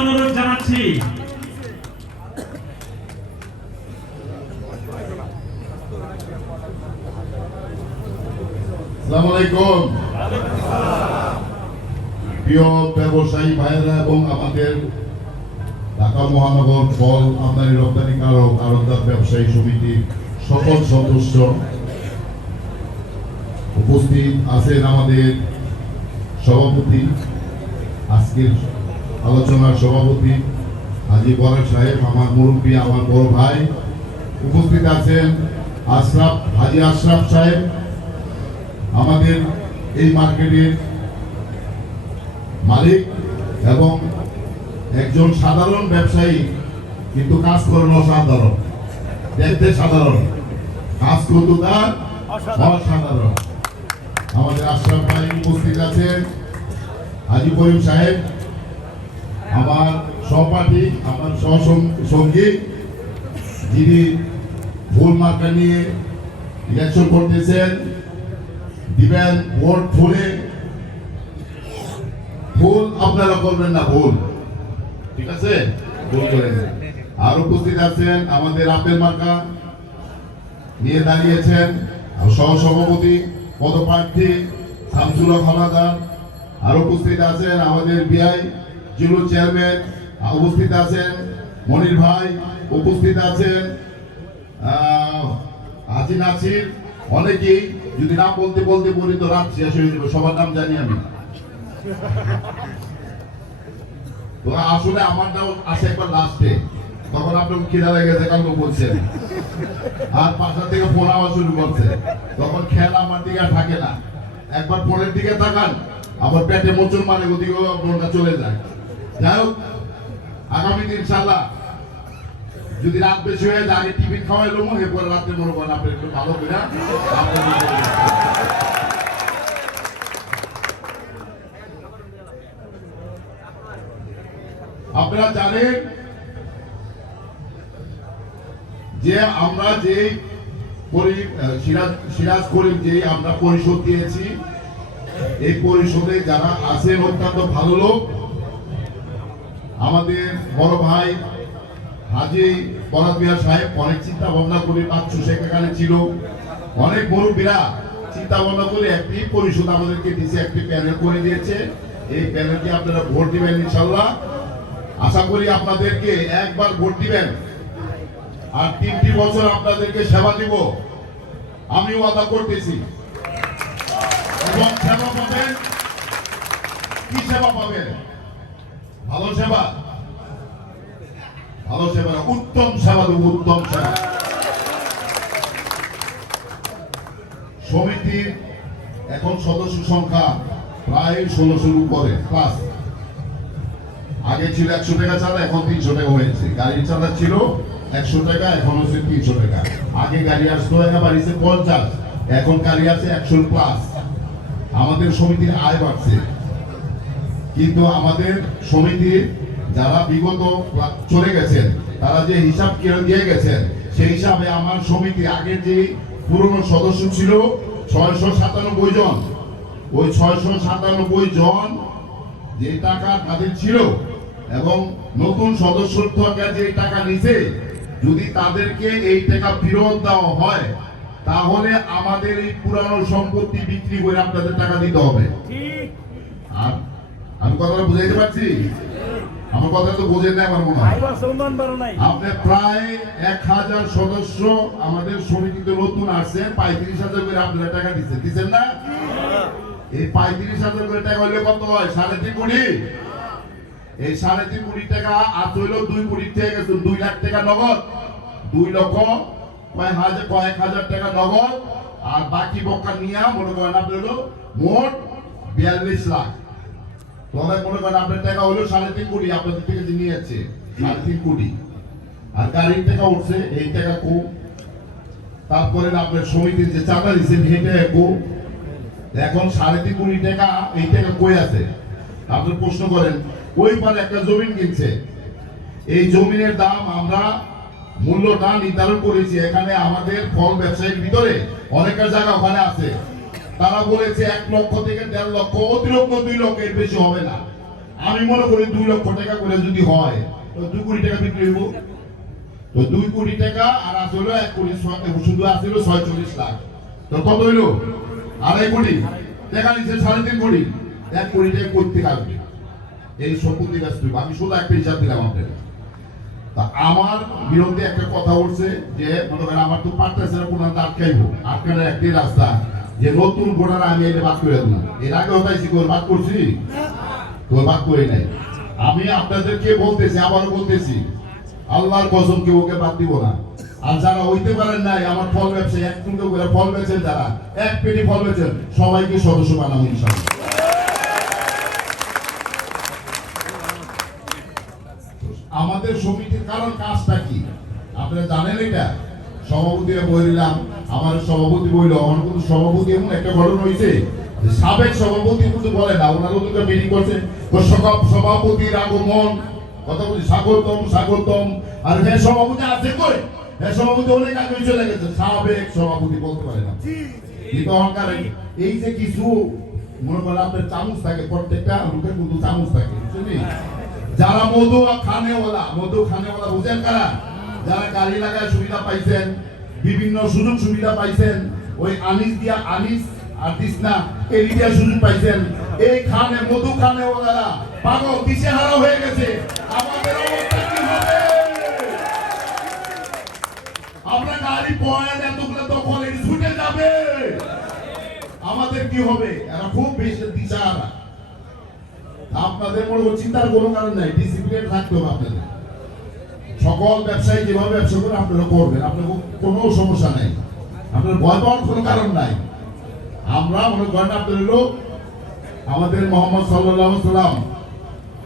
অনুরোধ জানাচ্ছি আসসালামু আলাইকুম প্রিয় ব্যবসায়ী ভাইয়েরা এবং আমাদের ঢাকা মহানগর ফল আমদানি রপ্তানিকারক আড়তদার ব্যবসায়ী সমিতির সকল সদস্য উপস্থিত আছেন, আমাদের সভাপতি, আজকের আলোচনার সভাপতি হাজী বরাক সাহেব, আমার মুরব্বী, আমার বড় ভাই, উপস্থিত আছেন হাজী আশরাফ সাহেব, আমাদের এই মার্কেটের মালিক এবং একজন সাধারণ ব্যবসায়ী, কিন্তু কাজ করেন অসাধারণ, দেখতে সাধারণ, কাজ করতে তার অসাধারণ। আমাদের আশরাফ ভাই উপস্থিত আছেন, হাজী করিম সাহেব, আমার সহপাঠী, আমার সহসঙ্গী, যিনি ফুল মার্কা নিয়ে ইলেকশন করতেছেন, দিবেন ভোট ফুলে, ভুল আপনারা করবেন না, ভুল, ঠিক আছে, ভুল করেন। আর উপস্থিত আছেন আমাদের আপেল মার্কা নিয়ে দাঁড়িয়েছেন সহসভাপতি পদপ্রার্থী শামসুল হক হাওলাদার। আর উপস্থিত আছেন আমাদের বিআই জিলু চেয়ারম্যান, উপস্থিত আছেন মনির ভাই, উপস্থিত আছেন হাজী নাসির, অনেকেই, যদি না বলতে বলতে বলি তো রাত শেষ হয়ে যাবে, সবার নাম জানি আমি। তো আসলে আমারটাও আসে একবার লাস্টে, তখন আপনার খিদা লেগে গেছে, কাউকে বলছেন, আর পাশা থেকে ফোন আওয়া শুরু করছে, তখন খেয়াল আমার দিকে আর থাকে না, একবার ফোনের দিকে তাকান, আবার পেটে মোচন মানে ওদিকেও ফোনটা চলে যায়। যাই হোক, আগামী দিন ইনশাআল্লাহ যদি রাত বেশি হয়ে যায়, আগে টিফিন খাওয়াই লোমো, এরপরে রাত্রে মনে করেন আপনি একটু ভালো করে আপনারা জানেন যে আমরা যে সিরাজ করিম যে আমরা পরিশোধ দিয়েছি, এই পরিশোধে যারা আছেন অত্যন্ত ভালো লোক, আমাদের বড় ভাই হাজী বরাক মিয়া সাহেব অনেক চিন্তা ভাবনা করে, বাচ্চু শেখ এখানে ছিল, অনেক মুরব্বীরা চিন্তা ভাবনা করে একটি পরিশোধ আমাদেরকে দিয়েছে, একটি প্যানেল করে দিয়েছে। এই প্যানেলকে আপনারা ভোট দিবেন ইনশাল্লাহ, আশা করি আপনাদেরকে একবার ভোট দিবেন, আর 3টি বছর আপনাদেরকে সেবা দিব, আমি ওয়াদা করতেছি। এবং সেবা পাবেন, কি সেবা পাবেন? ভালো সেবা, ভালো সেবা, উত্তম সেবা দেব, উত্তম সেবা। সমিতির এখন সদস্য সংখ্যা প্রায় 1600-র উপরে প্লাস। আগে ছিল 100 টাকা চাঁদা, এখন 300 টাকা হয়েছে। গাড়ির চাঁদা ছিল 100 টাকা, এখন হচ্ছে 300 টাকা। আগে গাড়ি আসতো টাকা, বাড়িছে 50, এখন গাড়ি আছে 100 প্লাস। আমাদের সমিতির আয় বাড়ছে, কিন্তু আমাদের সমিতির যারা বিগত চলে গেছেন, তারা যে হিসাব দিয়ে গেছেন, সেই হিসাবে আমার সমিতি আগের যে পুরনো সদস্য ছিল 697 জন, ওই 697 জন যে টাকা তাদের ছিল এবং নতুন সদস্য থেকে যে টাকা নিছে, যদি তাদেরকে এই টাকা ফেরত দেওয়া হয়, তাহলে আমাদের এই পুরানো সম্পত্তি বিক্রি করে আপনাদের টাকা দিতে হবে। আর আমি কথাটা বুঝাইতে পারছি? আমার কথা তো বোঝেন না আমার মনে হয়। আপনি প্রায় 1000 সদস্য আমাদের সমিতিতে নতুন আসছেন, 35,000 করে আপনারা টাকা দিচ্ছেন না? এই 35,000 করে টাকা হলে কত হয়? 3.5 কোটি। এই 3.5 কোটি টাকা আর হইল 2 কোটি থেকে গেছে, 2 লাখ টাকা নগদ, 2 লক্ষ কয়েক হাজার টাকা নগদ, আর বাকি বক্কা নিয়ে মনে করেন আপনার মোট 42 লাখ। তবে মনে করেন আপনার টাকা হলো 3.5 কোটি, আপনাদের থেকে যে নিয়ে যাচ্ছে 3.5 কোটি, আর গাড়ির টাকা উঠছে এই টাকা কম, তারপরে আপনার সমিতির যে চাঁদা দিচ্ছেন সেটা কম। এখন 3.5 কোটি টাকা, এই টাকা কই আছে? আপনি প্রশ্ন করেন, ওই পারে একটা জমিন কিনছে, এই জমিনের দাম আমরা মূল্যটা নির্ধারণ করেছি। এখানে আমাদের ফল ব্যবসায়ীর ভিতরে অনেকের জায়গা ওখানে আছে, তারা বলেছে 1 লক্ষ থেকে 1.5 লক্ষ, অতিরিক্ত 2 লক্ষ, এর বেশি হবে না। আমি মনে করি 2 লক্ষ টাকা করে যদি হয় তো 2 কোটি টাকা বিক্রি হইব। তো 2 কোটি টাকা আর আসলে 1 কোটি শুধু আসলে 46 লাখ। তো কত হইলো? 2.5 কোটি টাকা নিচে 3.5 কোটি। 1 কোটি টাকা করতে আসবে এই সম্পত্তি ব্যস্ত। আমি শুধু একটা হিসাব দিলাম আপনাদের। তা আমার বিরুদ্ধে একটা কথা উঠছে যে মনে করেন আমার তো পারতেছে না, কোনো আটকাইবো। আটকানোর একটাই রাস্তা যে নতুন ভোটার আমি এটা বাদ করে দেবো। এর আগে হতাইছি তোর বাদ করছি, তোর বাদ করে নাই। আমি আপনাদেরকে বলতেছি, আবারও বলতেছি, আল্লাহর কসম কেউ ওকে বাদ দিব না। আর যারা হইতে পারেন নাই আমার ফল ব্যবসায়ী, এক টুকরো করে ফল বেচেন, যারা এক পেটি ফল বেচেন, সবাইকে সদস্য বানাবো ইনশাআল্লাহ। আমাদের সমিতির কারণ কাজটা কি আপনারা জানেন? এটা সভাপতিরা বলিলাম, আমার সভাপতি বলল, আমার কিন্তু সভাপতি এমন একটা ঘটনা হয়েছে যে সাবেক সভাপতি কিন্তু বলে না, ওনারও দুটো মিটিং করছে, তো সভাপতির আগমন কথা বলছি স্বাগতম স্বাগতম। আর হ্যাঁ সভাপতি আছে কই? হ্যাঁ সভাপতি অনেক আগে চলে গেছে, সাবেক সভাপতি বলতে পারে না। কিন্তু অহংকার এই যে কিছু মনে করেন আপনার চামচ থাকে, প্রত্যেকটা লোকের কিন্তু চামচ থাকে, বুঝলি? যারা মধু খানেওয়ালা বুঝেন কারা? যারা গাড়ি লাগায় সুবিধা পাইছেন, বিভিন্ন সুযোগ সুবিধা পাইছেন, ওই আনিস আর দিসনা এরিয়া সুযোগ পাইছেন, এই খানে মধু খানেওয়ালারা পাগল দিশেহারা হয়ে গেছে। আমাদের অবস্থা কি হবে? আমরা গাড়ি পয়েন্ট এতগুলো দখল ছুটে যাবে, আমাদের কি হবে? এরা খুব বেশি দিশেহারা। আপনাদের মনে চিন্তার কোনো কারণ নাই, ডিসিপ্লিন থাকতে হবে আপনাদের। সকল ব্যবসায়ী যেভাবে ব্যবসা করে আপনারা করবেন, আপনার কোনো সমস্যা নাই, আপনার ভয় পাওয়ার কোনো কারণ নাই। আমরা মনে করেন আপনাদের লোক আমাদের মোহাম্মদ সাল্লাল্লাহু আলাইহি সাল্লাম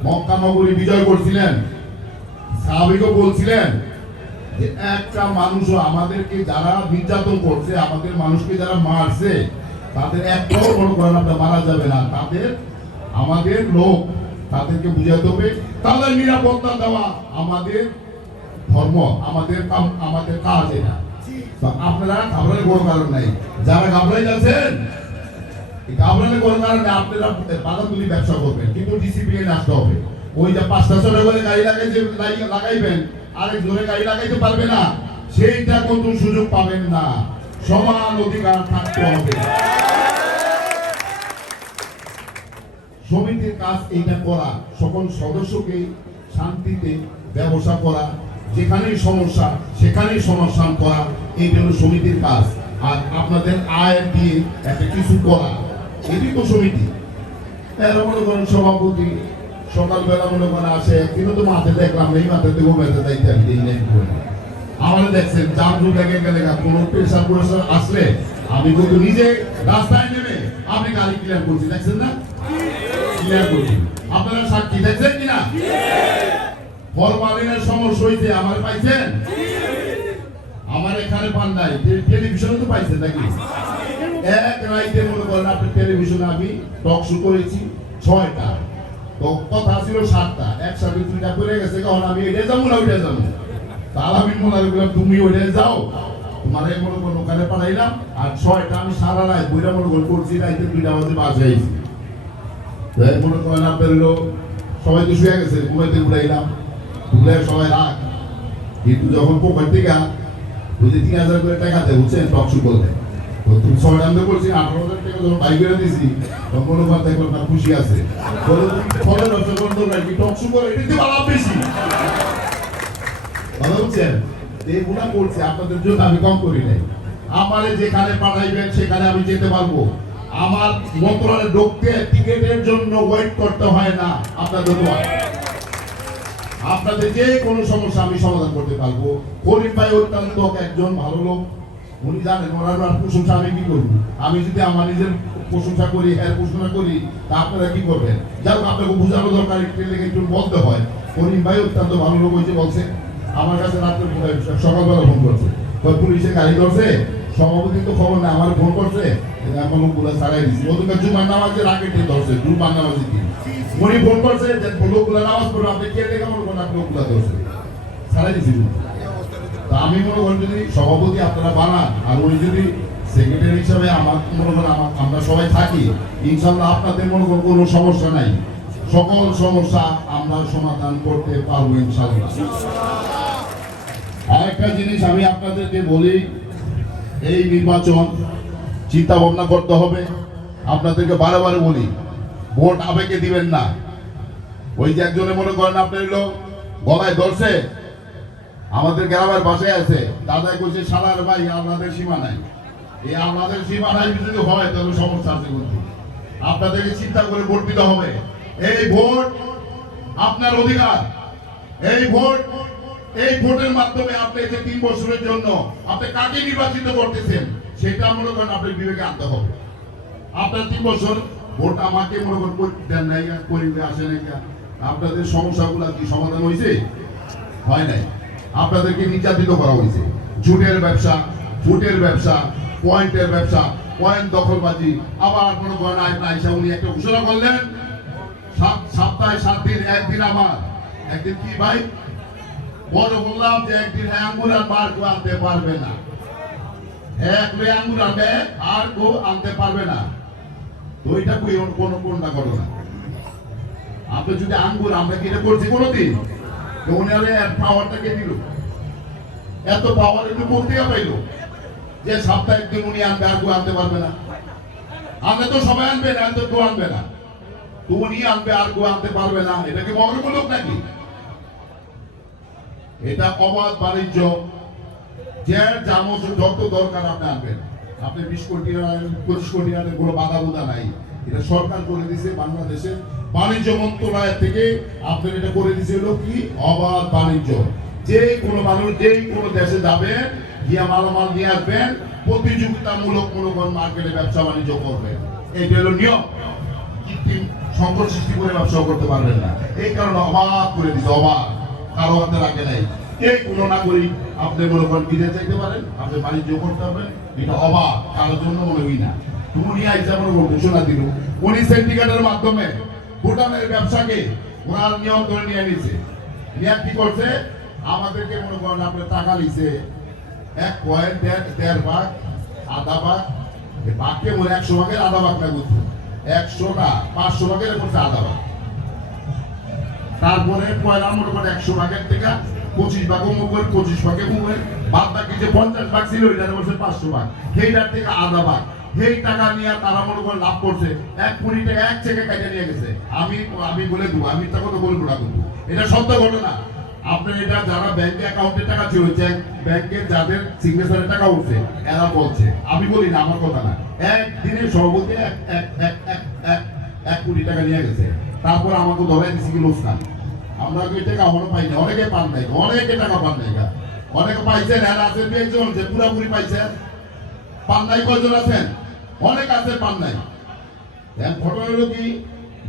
মক্কা নগরী বিজয় করছিলেন, সাহাবীকে বলছিলেন যে একটা মানুষও আমাদেরকে যারা নির্যাতন করছে, আমাদের মানুষকে যারা মারছে, তাদের একটাও মনে করেন আপনার মারা যাবে না, তাদের আমাদের লোক, তাদেরকে বুঝাতে হবে, তাদের নিরাপত্তা দেওয়া আমাদের ধর্ম, আমাদের কাজ। এটা আপনারা ঘাবড়ানোর কোনো কারণ নাই। যারা ঘাবড়াই যাচ্ছেন, ঘাবড়ানোর কোনো কারণ নেই, আপনারা বাধা তুলি ব্যবসা করবেন, কিন্তু ডিসিপ্লিন আসতে হবে। ওই যে 500 টাকা করে গাড়ি লাগাইবেন, আরেক জোরে গাড়ি লাগাইতে পারবে না, সেইটা কিন্তু সুযোগ পাবেন না। সমান অধিকার থাকতে হবে। সমিতির কাজ এইটা করা, সকল সদস্যকে শান্তিতে ব্যবসা করা, যেখানেই সমস্যা সেখানেই সমাধান করা, এই জন্য সমিতির কাজ। আর আপনাদের আয় দিয়ে একটা কিছু করা, এটি তো সমিতি। এরা মনে করেন সভাপতি সকালবেলা মনে করেন আসে, কিন্তু তো মাঠে দেখলাম এই মাঠে দেখবো মেতে দায়িত্ব আমি দিই নাই। আমাদের দেখছেন জামজুট লেগে গেলে কোনো প্রেশার পুরস্কার আসলে আমি কিন্তু নিজে রাস্তায় নেমে আমি গাড়ি ক্লিয়ার করছি, দেখছেন না? ক্লিয়ার করছি, আপনারা সাক্ষী, দেখছেন কিনা? ফরমালিনের সমস্যা হইতে আমার পাইছেন, আমার এখানে পান নাই, টেলিভিশনে তো পাইছেন নাকি? এক রাইতে মনে করেন আপনি টেলিভিশনে আমি টক শো করেছি 6টা, তো কথা ছিল 7টা, একসাথে 2টা পড়ে গেছে, কারণ আমি এটা যাবো না ওইটা যাবো। তাহলে মনে করলাম তুমি ওইটা যাও, তোমার মনে করেন ওখানে পাঠাইলাম, আর 6টা আমি সারা রাত বইটা মনে করেন করছি, রাইতে 2টা বাজে বাসে আইছি। মনে করেন আপনার হলো সবাই তো শুয়ে গেছে, ঘুমাইতে ঘুরাইলাম, ঘুরে সবাই রাখ, কিন্তু যখন পকেট থেকে বুঝে 3000 করে টাকা দেয়, বুঝছেন, টক শো করলে, তো তুমি 6 দামে বলছি 18,000 টাকা যখন বাই করে দিয়েছি, তখন মনে করেন দেখো না খুশি আছে, বলে তুমি ফলের ব্যবসা করতে নাকি টক শো করে, এটা দিয়ে লাভ বেশি, ভালো বুঝছেন? এই গুণা করছে, আপনাদের জন্য আমি কম করি নাই। আমারে যেখানে পাঠাইবেন সেখানে আমি যেতে পারবো। আমার মন্ত্রণালয়ে ঢুকতে টিকেটের জন্য ওয়েট করতে হয় না। আপনাদের আপনাদের যে কোনো সমস্যা আমি সমাধান করতে পারবো। করিম ভাই অত্যন্ত একজন ভালো লোক, উনি জানেন ওনার প্রশংসা আমি কি করবো। আমি যদি আমার নিজের প্রশংসা করি, এর প্রশংসা করি, তা আপনারা কি করবেন? যাই হোক, আপনাকে বোঝানো দরকার, একটু বলতে হয়। করিম ভাই অত্যন্ত ভালো লোক হয়েছে, বলছে আমার কাছে রাত্রে সকালবেলা ফোন করছে, পুলিশে গাড়ি ধরছে, সভাপতি তো খবর নেই, আমার ফোন করছে, এখন লোকগুলা ছাড়াই দিচ্ছি। ওদের জুমার নামাজের আগে ঠিক ধরছে, জুমার নামাজের দিন উনি ফোন করছে যে লোকগুলা নামাজ পড়বে, আপনি কে লেখা মনে করেন আপনি লোকগুলা ধরছে, ছাড়াই দিচ্ছি। তা আমি মনে করেন যদি সভাপতি আপনারা বানান, আর উনি যদি সেক্রেটারি হিসাবে আমার মনে করেন আমরা সবাই থাকি, ইনশাল্লাহ আপনাদের মনে করেন কোনো সমস্যা নাই। সকল সমস্যা আমরা সমাধান করতে পারবো ইনশাআল্লাহ। আরেকটা জিনিস আমি আপনাদেরকে বলি, এই নির্বাচন চিন্তা ভাবনা করতে হবে। আপনাদেরকে বারে বলি, ভোট আবেগে দিবেন না। ওই যে একজনে মনে করেন আপনার হলো গলায় ধরছে, আমাদের গ্রামের বাসায় আছে, দাদাই কইছে সালার ভাই আপনাদের সীমা নাই। এই আপনাদের সীমা নাই যদি হয় তাহলে সমস্যা আছে। কিন্তু আপনাদেরকে চিন্তা করে ভোট দিতে হবে। এই ভোট আপনার অধিকার। এই ভোটের মাধ্যমে আপনি যে 3 বছরের জন্য আপনি কাকে নির্বাচিত করতেছেন সেটা মনে করেন আপনার বিবেকে আনতে হবে। আপনার 3 বছর ভোট আমাকে মনে করেন দেন নাই, করিবে আসে নাই, আপনাদের সমস্যাগুলো কি সমাধান হয়েছে? হয় নাই। আপনাদেরকে নির্যাতিত করা হয়েছে। ঝুটের ব্যবসা, ফুটের ব্যবসা, পয়েন্টের ব্যবসা, পয়েন্ট দখলবাজি। আবার মনে করেন আইসা উনি একটা ঘোষণা করলেন, সপ্তাহে 7 দিন, একদিন আমার, একদিন কি ভাই বড় বললাম যে একদিন আঙ্গুর আর বার কেউ আনতে পারবে না। এক আঙ্গুর আনবে আর কেউ আনতে পারবে না। তো ওইটা কোনটা ঘটনা? আপনি যদি আঙ্গুর, আমরা কি এটা করছি কোনোদিন? তো উনি পাওয়ারটা কে দিল? এত পাওয়ার একটু করতে পাইল যে সপ্তাহে একদিন উনি আনবে আর কেউ আনতে পারবে না। আনলে তো সবাই আনবে না, তো কেউ আনবে না। তো উনি আনবে আর কেউ আনতে পারবে না। এটা কি মগরমূলক নাকি? এটা অবাধ বাণিজ্য। যে যত দরকার আপনি আনবেন। আপনি 20 কোটি 25 কোটি কোনো বাধা বোধা নাই। এটা সরকার করে দিয়েছে। বাংলাদেশের বাণিজ্য মন্ত্রণালয় থেকে আপনার এটা করে দিয়েছে হলো কি অবাধ বাণিজ্য। যে কোনো মানুষ যেই কোনো দেশে যাবে গিয়া মালামাল নিয়ে আসবেন, প্রতিযোগিতামূলক মূল্যবান মার্কেটে ব্যবসা বাণিজ্য করবেন। এইটা হলো নিয়ম। কৃত্রিম সংকট সৃষ্টি করে ব্যবসা করতে পারবেন না। এই কারণে অবাধ করে দিচ্ছে। অবাধ, কারো হাতে রাখে নাই। এই কোনো নাগরিক আপনি মনে করেন বিদেশ যাইতে পারেন, আপনি বাণিজ্য করতে পারবেন। এটা অবাধ, কারোর জন্য মনে হই না। উনি আইসা মনে করুন ঘোষণা দিল, উনি সিন্ডিকেটের মাধ্যমে ভুটানের ব্যবসাকে ওনার নিয়ন্ত্রণে নিয়ে নিছে। নিয়ে কি করছে? আমাদেরকে মনে করেন আপনি টাকা নিছে 1.1.5 ভাগ, আধা ভাগ। বাকি মনে 100 ভাগের আধা ভাগ না বুঝছে, 100 না 500 ভাগের করছে আধা ভাগ। তারপরে পয়লা মনে করেন 100 ভাগের থেকে 25 ভাগ মুখের, 25 ভাগে মুখের, বাদ বাকি যে 50 ভাগ ছিল ওইটার বলছে 500 ভাগ। সেইটার থেকে আধা ভাগ। সেই টাকা নিয়ে তারা মনে করে লাভ করছে। 1 কোটি টাকা এক চেকে কেটে নিয়ে গেছে। আমি বলে দেবো, আমি তা কথা বলবো না, কিন্তু এটা সত্য ঘটনা। আপনার এটা যারা ব্যাংকে অ্যাকাউন্টে টাকা ছিল, ব্যাংকে যাদের সিগনেচারে টাকা উঠছে এরা বলছে, আমি বলি না, আমার কথা না। একদিনে সর্বতে 1 কোটি টাকা নিয়ে গেছে। তারপর আমাকে ধরাই দিচ্ছে কি লোকসান। আমরা এই টাকা এখনো পাই না। অনেকে পান নাই, অনেকে টাকা পান নাই। অনেকে পাইছেন, এরা আছেন একজন যে পুরাপুরি পাইছেন। পান নাই কয়জন আছেন? অনেক আছে পান নাই। ঘটনা হলো কি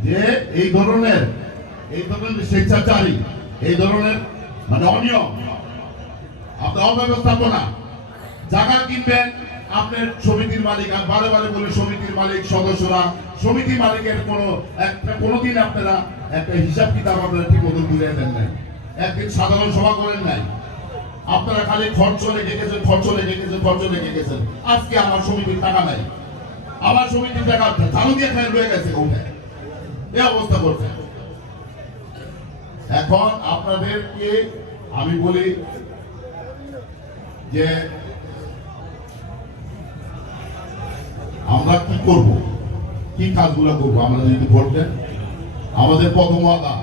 যে এই ধরনের স্বেচ্ছাচারী, এই ধরনের মানে অনিয়ম, আপনার অব্যবস্থাপনা। জায়গা কিনবেন আপনার সমিতির মালিক, আর বারে বলে সমিতির মালিক সদস্যরা, সমিতি মালিকের কোনোদিন আপনারা একটা হিসাব কিতাব আপনারা ঠিক মতো বুঝিয়ে দেন নাই। একদিন সাধারণ সভা করেন নাই। আপনারা খালি খরচ লেগে গেছেন। আজকে আমার সমিতির টাকা নাই, আমার সমিতির টাকা চালু দিয়ে খাই রয়ে গেছে। এই অবস্থা করছে। এখন আপনাদেরকে আমি বলি যে আমরা কি করব, কি কাজগুলো করবো। আমরা যদি ভোট দেন, আমাদের প্রথম ওয়াদা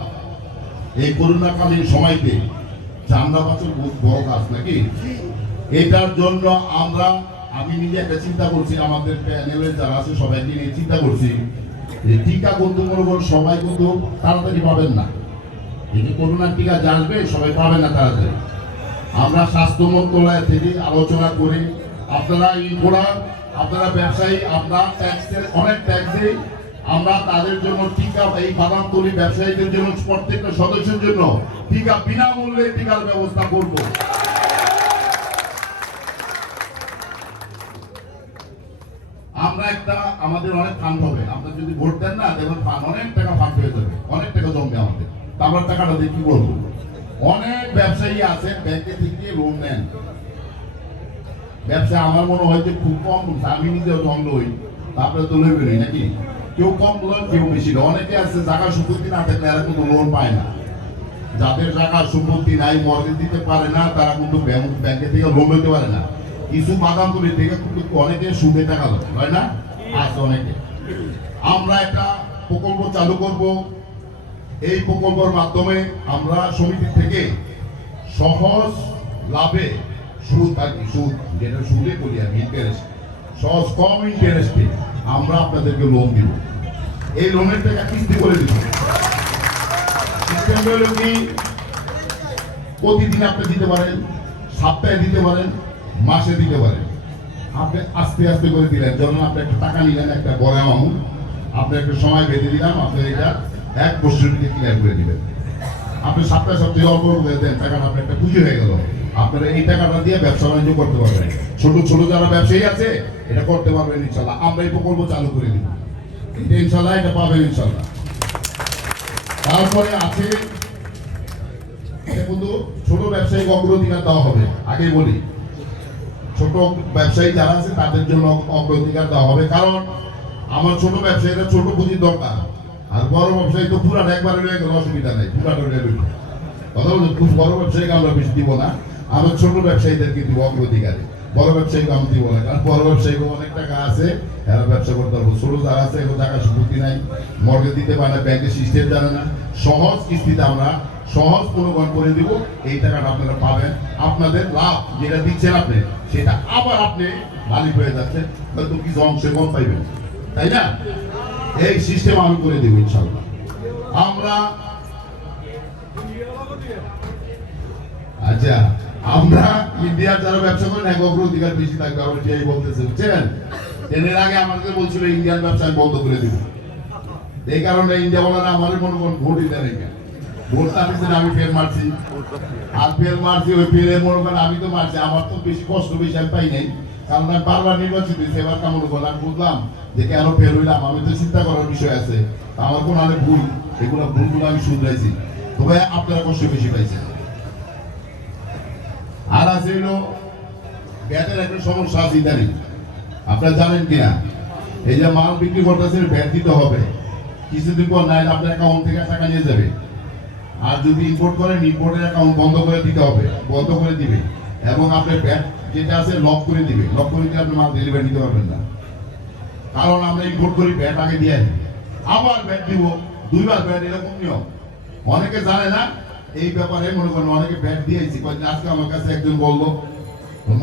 এই করোনাকালীন সময়তে চান্দা বাঁচার বড় কাজ নাকি। এটার জন্য আমি নিজে একটা চিন্তা করছি, আমাদের প্যানেলের যারা আছে সবাইকে নিয়ে চিন্তা করছি যে টিকা কিন্তু মনে করুন সবাই কিন্তু তাড়াতাড়ি পাবেন না। এই যে করোনার টিকা যে আসবে সবাই পাবেন না তাড়াতাড়ি। আমরা স্বাস্থ্য মন্ত্রণালয় থেকে আলোচনা করি, আপনারা ব্যবসায়ী, আমরা অনেক ট্যাক্স দিই। আমরা তাদের জন্য টিকা, এই বাদামতলী ব্যবসায়ীদের জন্য প্রত্যেকটা সদস্যের জন্য টিকা বিনামূল্যে টিকার ব্যবস্থা করব। আমরা আমাদের অনেক ফান্ড হবে। আপনার যদি ভোট দেন না, দেখবেন অনেক টাকা ফান্ড হয়ে যাবে, অনেক টাকা জমবে আমাদের। আমরা টাকাটা দিয়ে কি করবো? অনেক ব্যবসায়ী আছেন ব্যাংকে থেকে লোন নেন। ব্যবসা আমার মনে হয় যে খুব কম। আমি নিজেও জঙ্গল হই, তারপরে তো লই বেরোই নাকি। কেউ কম লোন কেউ বেশি লোন। অনেকে আছে জায়গা সম্পত্তি না থাকলে এরা কিন্তু লোন পায় না। যাদের জায়গা সম্পত্তি নাই, মর্গেজ দিতে পারে না, তারা কিন্তু ব্যাংকে থেকে লোন নিতে পারে না। কিছু বাদাম তুলি থেকে কিন্তু অনেকে সুদে টাকা দেয়, হয় না? আছে অনেকে। আমরা একটা প্রকল্প চালু করব। এই প্রকল্পের মাধ্যমে আমরা সমিতি থেকে সহজ লাভে সুদ আর কি, সুদ যেটা সুদে বলি আমি, ইন্টারেস্ট, সহজ কম ইন্টারেস্টে আমরা আপনাদেরকে লোন দিব। এই লোনের টাকা কিস্তি করে দিব। সিস্টেম হলো কি, প্রতিদিন আপনি দিতে পারেন, সপ্তাহে দিতে পারেন, মাসে দিতে পারেন। আপনি আস্তে আস্তে করে দিলেন, যখন আপনি একটা টাকা নিলেন একটা বড় অ্যামাউন্ট, আপনি একটা সময় বেঁধে দিলাম, আপনি এটা 1 বছরের দিকে ক্লিয়ার করে দিবেন। আপনি সপ্তাহে সপ্তাহে অল্প দেন, টাকাটা আপনার একটা পুঁজি হয়ে গেল। আপনারা এই টাকাটা দিয়ে ব্যবসা বাণিজ্য করতে পারবেন। ছোট ছোট যারা ব্যবসায়ী আছে এটা করতে পারবেন ইনশাল্লাহ। আমরা এই প্রকল্প চালু করে দিব, এটা ইনশাল্লাহ এটা পাবেন ইনশাল্লাহ। তারপরে আছে কিন্তু ছোট ব্যবসায়ীকে অগ্রাধিকার দেওয়া হবে। আগে বলি, ছোট ব্যবসায়ী যারা আছে তাদের জন্য অগ্রাধিকার দেওয়া হবে, কারণ আমার ছোট ব্যবসায়ীরা ছোট পুঁজির দরকার। আর বড় ব্যবসায়ী তো পুরাটা একবারে রয়ে গেলে অসুবিধা নেই, পুরাটা রয়ে গেল। কথা বলুন, খুব বড় ব্যবসায়ীকে আমরা বেশি দিব না, আমরা ছোট ব্যবসায়ীদেরকে দিব অগ্রাধিকারে। বড় ব্যবসায়ীকে আমি দিব না, কারণ বড় ব্যবসায়ীকে অনেক টাকা আছে, এরা ব্যবসা করতে পারবো। ছোট যারা আছে এগুলো টাকা সম্পত্তি নাই, মর্গেজ দিতে পারে না, ব্যাংকের সিস্টেম জানে না। সহজ কিস্তিতে আমরা সহজ পুনর্গণ করে দিব। এই টাকাটা আপনারা পাবেন, আপনাদের লাভ যেটা দিচ্ছেন আপনি সেটা আবার আপনি মালিক হয়ে যাচ্ছেন, হয়তো কিছু অংশে কম পাইবেন, তাই না? এই সিস্টেম আমি করে দেব ইনশাল্লাহ। আমরা আচ্ছা, আমরা ইন্ডিয়ার যারা ব্যবসা করেন এক অগ্রাধিকার বেশি থাকবে, আমরা যেই বলতেছে, বুঝছেন? এর আগে আমাদের বলছিল ইন্ডিয়ান ব্যবসা বন্ধ করে দিব। এই কারণে ইন্ডিয়া বলারা আমাদের মনে করেন ভোট দিতে নেই, ভোট দিচ্ছেন, আমি ফেল মারছি। আর ফেল মারছি, ওই ফেলে মনে করেন আমি তো মারছি, আমার তো বেশি কষ্ট বেশি আমি পাই নাই, কারণ আমি বারবার নির্বাচিত হয়েছি। এবার কেমন করলাম, বুঝলাম যে কেন ফেল হইলাম, আমি তো চিন্তা করার বিষয় আছে। আমার কোন অনেক ভুল, এগুলো ভুলগুলো আমি শুধরাইছি, তবে আপনারা কষ্ট বেশি পাইছেন। আর আছে হলো ব্যাটের একটা সমস্যা আছে ইদানিং, আপনারা জানেন কিনা? এই যে মাল বিক্রি করতেছেন, ব্যাট দিতে হবে কিছুদিন পর, নাইলে আপনার অ্যাকাউন্ট থেকে টাকা নিয়ে যাবে। আর যদি ইম্পোর্ট করেন, ইম্পোর্টের অ্যাকাউন্ট বন্ধ করে দিতে হবে, বন্ধ করে দিবে। এবং আপনার ব্যাট যেটা আছে লক করে দিবে, লক করে দিলে আপনি মাল ডেলিভারি দিতে পারবেন না। কারণ আমরা ইম্পোর্ট করি, ব্যাট আগে দিয়ে আনি, আবার ব্যাট দিব, 2 বার ব্যাট, এরকম নিয়ম। অনেকে জানে না এই ব্যাপারে, মনে করেন অনেকে ব্যাট দিয়েছি। আজকে আমার কাছে একজন বললো,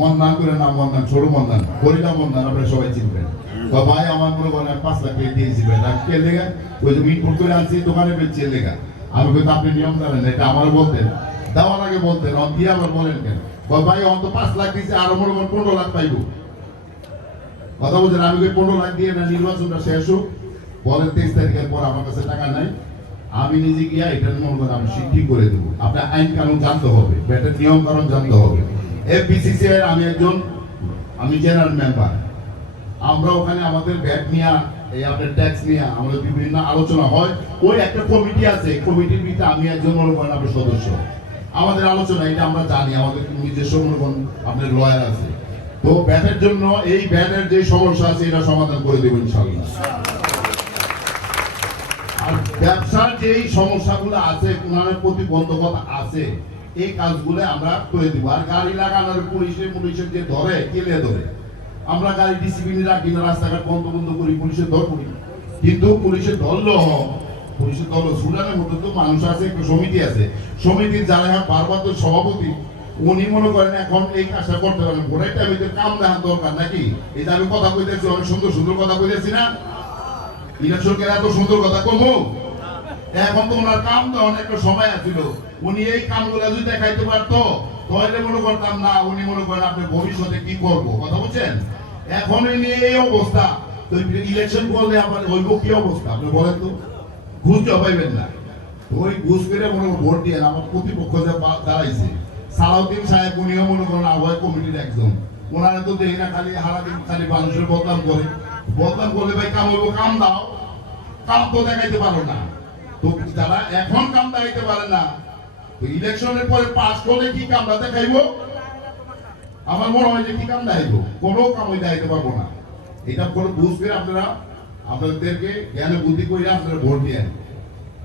মন্দান করে নাম, মন্দান, ছোট মন্দান, হরিটা মন্দান, আপনারা সবাই চিনবেন। ভাই আমার মনে করেন 5 লাখ টাকা দিয়েছি ব্যাট, আমি কে লেগা ওই যে ইম্পোর্ট করে আনছি, দোকানে বেচছি লেগা। আমি বলতে আপনি নিয়ম জানেন, এটা আমার বলতেন, দেওয়ার আগে বলতেন, দিয়ে আবার বলেন কেন? ভাই অন্ত 5 লাখ দিয়েছে, আরো মনে করেন 15 লাখ পাইব। কথা বলছেন, আমি 15 লাখ দিয়ে না নির্বাচনটা শেষ হোক, বলেন 23 তারিখের পর আমার কাছে টাকা নাই, আমি নিজে গিয়া এটা মনে করেন আমি ঠিক করে দেবো। আপনার আইন কানুন জানতে হবে, ব্যাটের নিয়ম কানুন জানতে হবে। FBCCI এর আমি জেনারেল মেম্বার। আমরা ওখানে আমাদের ব্যাট নিয়ে, এই আপনার ট্যাক্স নিয়ে আমাদের বিভিন্ন আলোচনা হয়। ওই একটা কমিটি আছে, কমিটির ভিতরে আমি একজন মনে করেন আপনার সদস্য। আমাদের আলোচনা এটা আমরা জানি, আমাদের নিজস্ব মনে করেন আপনার লয়ার আছে। তো ব্যাটের জন্য এই ব্যাটের যে সমস্যা আছে এটা সমাধান করে দেবো ইনশাআল্লাহ। আর ব্যবসার যেই সমস্যাগুলো আছে, কোন প্রতিবন্ধকতা আছে, এই কাজগুলো আমরা করে দিব। আর গাড়ি লাগানোর পুলিশের যে ধরে, কেলে ধরে, আমরা গাড়ি ডিসিপ্লিনে রাখি না, রাস্তাঘাট বন্ধ করি, পুলিশের ধর করি। কিন্তু পুলিশের ধরলো, সুদানের মধ্যে তো মানুষ আছে, একটা সমিতি আছে, সমিতির যারা বারবার তো সভাপতি, উনি মনে করেন এখন এই কাজটা করতে পারেন, ঘোরার টাইমে কাম দেখার দরকার নাকি? এই যে আমি কথা কইতেছি, অনেক সুন্দর সুন্দর কথা কইতেছি না? ইলেকশনকে এত সুন্দর কথা কমু, এখন তো ওনার কাম তো অনেক সময় আছিল, উনি এই কামগুলো যদি দেখাইতে পারতো তাহলে মনে করতাম না উনি মনে করেন আপনি ভবিষ্যতে কি করবো, কথা বলছেন? এখন নিয়ে এই অবস্থা, তো ইলেকশন করলে আবার হইব কি অবস্থা আপনি বলেন তো? ঘুষ জবাইবেন না, ওই ঘুষ করে মনে করেন ভোট দিয়ে আমার প্রতিপক্ষ যে দাঁড়াইছে সালাউদ্দিন সাহেব, উনিও মনে করেন আহ্বায়ক কমিটির একজন। ওনারা তো দেখি না খালি সারাদিন খালি মানুষের বদনাম করে, বদনাম করলে ভাই কাম হইব, কাম দাও, কাম তো দেখাইতে পারো না। তো যারা এখন কাম দেখাইতে পারে না, তো ইলেকশনের পরে পাস করলে কি কামটা দেখাইবো? আমার মনে হয় যে কি কাম দেখাইবো, কোনো কামই দেখাইতে পারবো না। এটা কোনো বুঝ করে আপনারা আপনাদেরকে জ্ঞানে বুদ্ধি করে আপনারা ভোট দেন।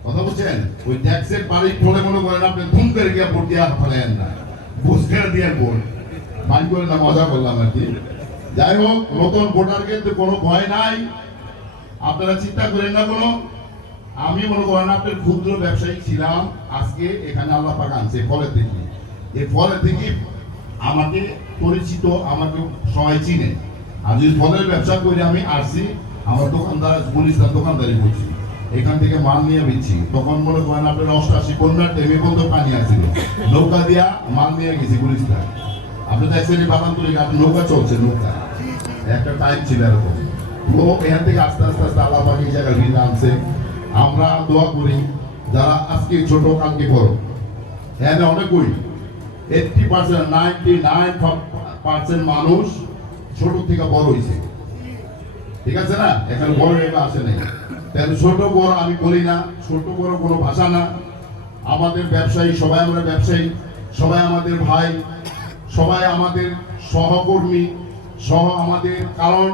কথা বলছেন? ওই ট্যাক্সের বাড়ির ফলে মনে করেন আপনি ধুম করে গিয়ে ভোট দিয়ে ফেলেন না, বুঝতে দিয়ে ভোট মান করে না, মজা করলাম আর কি। যাই হোক, নতুন ভোটারকে তো কোনো ভয় নাই, আপনারা চিন্তা করেন না কোনো। আমি মনে করেন আপনার ক্ষুদ্র ব্যবসায়ী ছিলাম, আজকে এখানে আল্লাহ পাক আনছে ফলের থেকে। এই ফলের থেকে আমাকে পরিচিত, আমাকে সবাই চিনে। আর যদি ফলের ব্যবসা করে আমি আসছি, আমার দোকানদার পুলিশদার দোকানদারি করছি, এখান থেকে মাল নিয়ে বেচছি। তখন মনে করেন আপনার 88 বন্যার টেমে বন্ধ পানি আসছিল, নৌকা দিয়া মাল নিয়ে গেছি পুলিশদার। আপনি দেখছেন বাগান তুলে আপনি নৌকা চলছে, নৌকা একটা টাইম ছিল এরকম। তো এখান থেকে আস্তে আস্তে আস্তে আল্লাহ পাক এই জায়গায় ভিড় আনছে। আমরা দোয়া করি যারা আজকে ছোট কালকে বড়, এখানে অনেকই 80% 99% মানুষ ছোট থেকে বড় হয়েছে, ঠিক আছে না? এখানে বড় হয়ে আসে নাই। তাহলে ছোট বড় আমি বলি না, ছোট বড় কোনো ভাষা না। আমাদের ব্যবসায়ী সবাই, আমরা ব্যবসায়ী সবাই আমাদের ভাই, সবাই আমাদের সহকর্মী সহ আমাদের। কারণ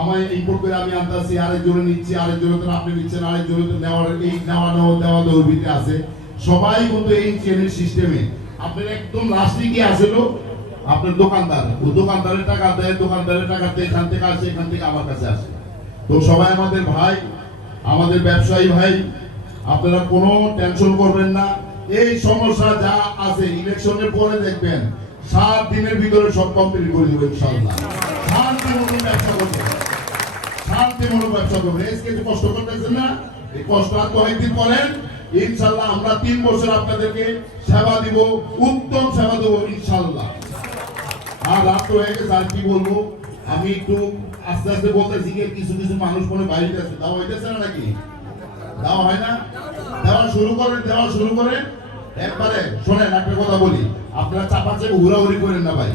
আমায় ইম্পোর্ট করে আমি আনতেছি, আরেকজনে নিচ্ছি, আরেকজনে তো আপনি নিচ্ছেন, আরেকজনে তো নেওয়ার এই নেওয়া দেওয়ার ভিতরে আছে। সবাই কিন্তু এই চেনের সিস্টেমে। আপনার একদম লাস্টে কি আসলো আপনার দোকানদার, ও দোকানদারের টাকা দেয়, দোকানদারের টাকা দেয়, এখান থেকে আসে, এখান থেকে আমার কাছে আসে। তো সবাই আমাদের ভাই, আমাদের ব্যবসায়ী ভাই, আপনারা কোনো টেনশন করবেন না। এই সমস্যা যা আছে ইলেকশনের পরে দেখবেন 7 দিনের ভিতরে সব কমপ্লিট করে দেবো ইনশাআল্লাহ। শান্তিমূলক ব্যবসা করবেন, শান্তিমূলক ব্যবসা করবেন। আজকে যে কষ্ট করতেছেন না, এই কষ্ট আর কয়েকদিন করেন, ইনশাআল্লাহ আমরা 3 বছর আপনাদেরকে সেবা দিব, উত্তম সেবা দেবো ইনশাআল্লাহ। আর রাত হয়ে গেছে, আর কি বলবো, আমি একটু আস্তে আস্তে বলতেছি, কিছু কিছু মানুষ মনে বাইরে আছে, দেওয়া হইতেছে না নাকি? দেওয়া হয় না? দেওয়া শুরু করেন একবারে। শোনেন একটা কথা বলি, আপনারা চাপা চেপে হুড়াহুড়ি করেন না ভাই।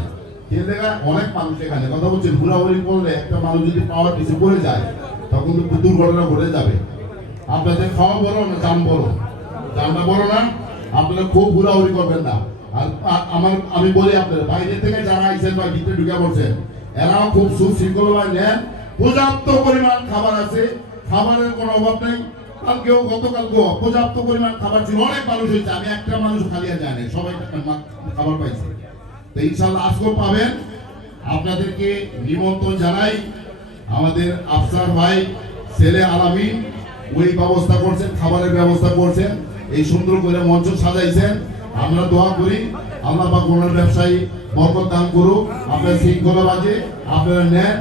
অনেক মানুষ এখানে কথা বলছেন, হুড়াহুড়ি করলে একটা মানুষ যদি পাওয়ার পিছু পড়ে যায় তখন তো দুর্ঘটনা ঘটে যাবে। আপনাদের খাওয়া বড় না জান বড়? জানটা বড় না? আপনারা খুব হুড়াহুড়ি করবেন না। আর আমি বলি আপনাদের বাইরে থেকে যারা আইসেন বা ভিতরে ঢুকে পড়ছেন, এরাও খুব সুশৃঙ্খলভাবে নেন। পর্যাপ্ত পরিমাণ খাবার আছে, খাবারের কোনো অভাব নেই। কালকেও গতকালকেও পর্যাপ্ত পরিমাণ খাবার ছিল, অনেক মানুষ হয়েছে, আমি একটা মানুষ খালি আর যায়নি, সবাই খাবার পাইছে। তো ইনশাআল্লাহ আজকেও পাবেন। আপনাদেরকে নিমন্ত্রণ জানাই। আমাদের আফসার ভাই ছেলে আলামিন ওই ব্যবস্থা করছেন, খাবারের ব্যবস্থা করছেন, এই সুন্দর করে মঞ্চ সাজাইছেন। আমরা দোয়া করি আল্লাহ পাক ওনার ব্যবসায়ী বরকত দান করুক, আপনার শৃঙ্খলাবাজে আপনারা নেন।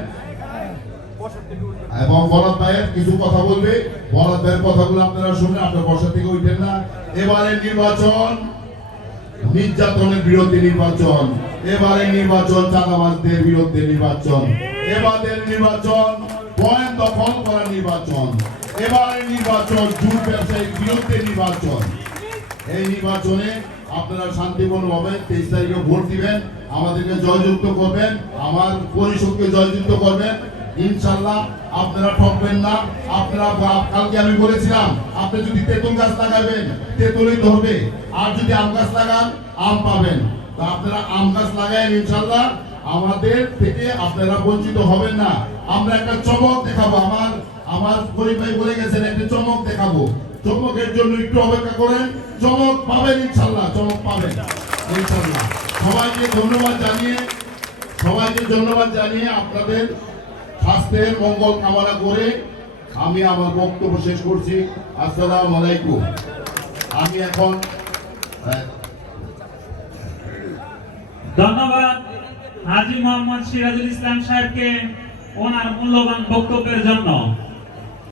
এবং বরাদ ভাইয়ের কিছু কথা বলবে, বরাদ ভাইয়ের কথাগুলো আপনারা শুনে আপনার বসা থেকে উঠেন না। এবারে নির্বাচন নির্যাতনের বিরুদ্ধে নির্বাচন, এবারে নির্বাচন চাঁদাবাজদের বিরুদ্ধে নির্বাচন, এবারের নির্বাচন পয়েন্ট দখল করা নির্বাচন, এবারে নির্বাচন জুট ব্যবসায়ীর বিরুদ্ধে নির্বাচন। এই নির্বাচনে আপনারা শান্তিপূর্ণভাবে 23 তারিখে ভোট দিবেন, আমাদেরকে জয়যুক্ত করবেন, আমার পরিষদকে জয়যুক্ত করবেন। ইনশাআল্লাহ আপনারা ঠকবেন না। আপনারা কালকে আমি বলেছিলাম, আপনি যদি তেঁতুল গাছ লাগাবেন তেঁতুলই ধরবে, আর যদি আম গাছ লাগান আম পাবেন। তো আপনারা আম গাছ লাগাবেন, ইনশাআল্লাহ আমাদের থেকে আপনারা বঞ্চিত হবেন না। আমরা একটা চমক দেখাবো, আমার গরিব ভাই বলে গেছেন একটা চমক দেখাবো। চমকের জন্য একটু অপেক্ষা করেন, চমক পাবেন ইনশাআল্লাহ, চমক পাবেন ইনশাআল্লাহ। সবাইকে ধন্যবাদ জানিয়ে আপনাদের স্বাস্থ্যের মঙ্গল কামনা করে আমি আমার বক্তব্য শেষ করছি। আসসালামু আলাইকুম। আমি এখন ধন্যবাদ হাজী মোহাম্মদ সিরাজুল ইসলাম সাহেবকে ওনার মূল্যবান বক্তব্যের জন্য।